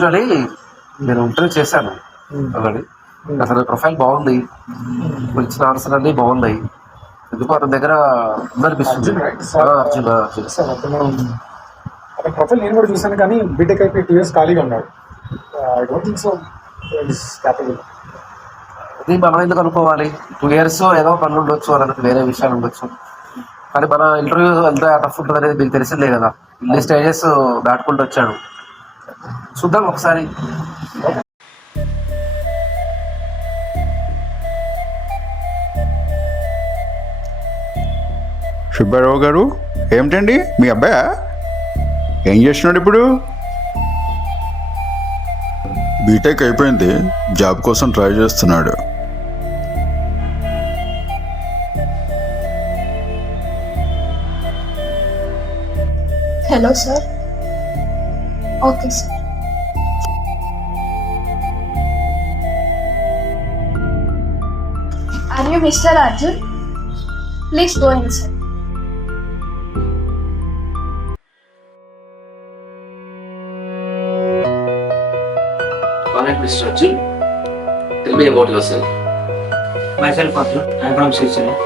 అర్జున్ అని నేను ఇంటర్వ్యూ చేశాను ఆల్రెడీ. అసలు ప్రొఫైల్ బాగుంది, ఇచ్చిన ఆన్సర్ అన్ని బాగున్నాయి. ఎందుకు అతని దగ్గర ఉందనిపిస్తుంది. అర్జున్ అతని ప్రొఫైల్ నేను కూడా చూశాను, కానీ బీటెక్ అయిపోయి 2 years ఖాళీగా ఉన్నాడు. I don't think so is capable. అది మనం ఎందుకు అనుకోవాలి? 2 years ఏదో పనులు ఉండొచ్చు, అలాంటి వేరే విషయాలు ఉండొచ్చు. కానీ మన ఇంటర్వ్యూ ఎంత టఫ్ ఉంటుంది అనేది మీకు తెలిసిందే కదా. ఇన్ని స్టేజెస్ దాటుకుంటూ వచ్చాడు. చూద్దాం ఒకసారి. సుబ్బారావు గారు, ఏమిటండి మీ అబ్బాయా? ఏం చేస్తున్నాడు ఇప్పుడు? బీటెక్ అయిపోయింది, జాబ్ కోసం ట్రై చేస్తున్నాడు. Hello, sir. Okay, sir. Are you Mr. Arjun? Please go inside. Alright, Mr. Arjun. Tell me about yourself. Myself Arjun. I am from Sicily.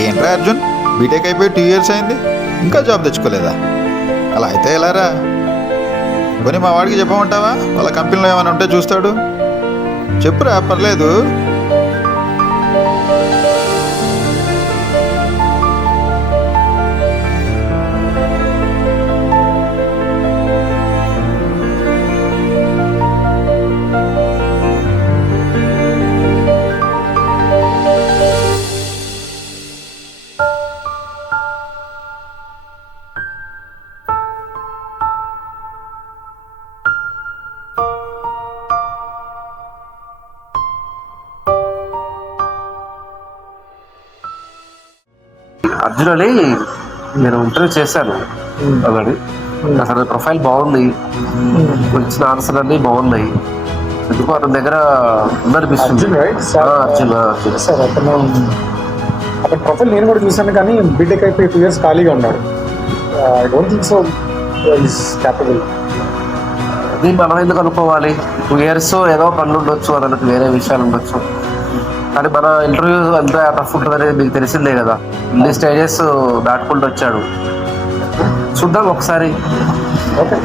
ఏంట్రా అర్జున్, బీటెక్ అయిపోయి 2 years అయింది, ఇంకా జాబ్ తెచ్చుకోలేదా? అలా అయితే ఎలారా? పోనీ మా వాడికి చెప్పమంటావా? వాళ్ళ కంపెనీలో ఏమైనా ఉంటే చూస్తాడు. చెప్పురా, పర్లేదు. అర్జున్ అని నేను ఇంటర్వ్యూ చేశాను ఆల్రెడీ. అసలు ప్రొఫైల్ బాగుంది, ఇచ్చిన ఆన్సర్ అన్ని బాగున్నాయి. ఎందుకు అతని దగ్గర ఉందనిపిస్తుంది. అర్జున్ సార్ అతని ప్రొఫైల్ నేను కూడా చూశాను, కానీ బీటెక్ అయిపోయి 2 years ఖాళీగా ఉన్నాడు. I don't think so is capable. అది మనం ఎందుకు అనుకోవాలి? 2 years ఏదో పనులు ఉండొచ్చు, అలాంటి వేరే విషయాలు ఉండొచ్చు. కానీ మన ఇంటర్వ్యూ ఎంత టఫ్ ఉంటుంది అనేది మీకు తెలిసిందే కదా. ఇన్ని స్టేజెస్ దాటుకుంటూ వచ్చాడు. చూద్దాం ఒకసారి. ఓకే.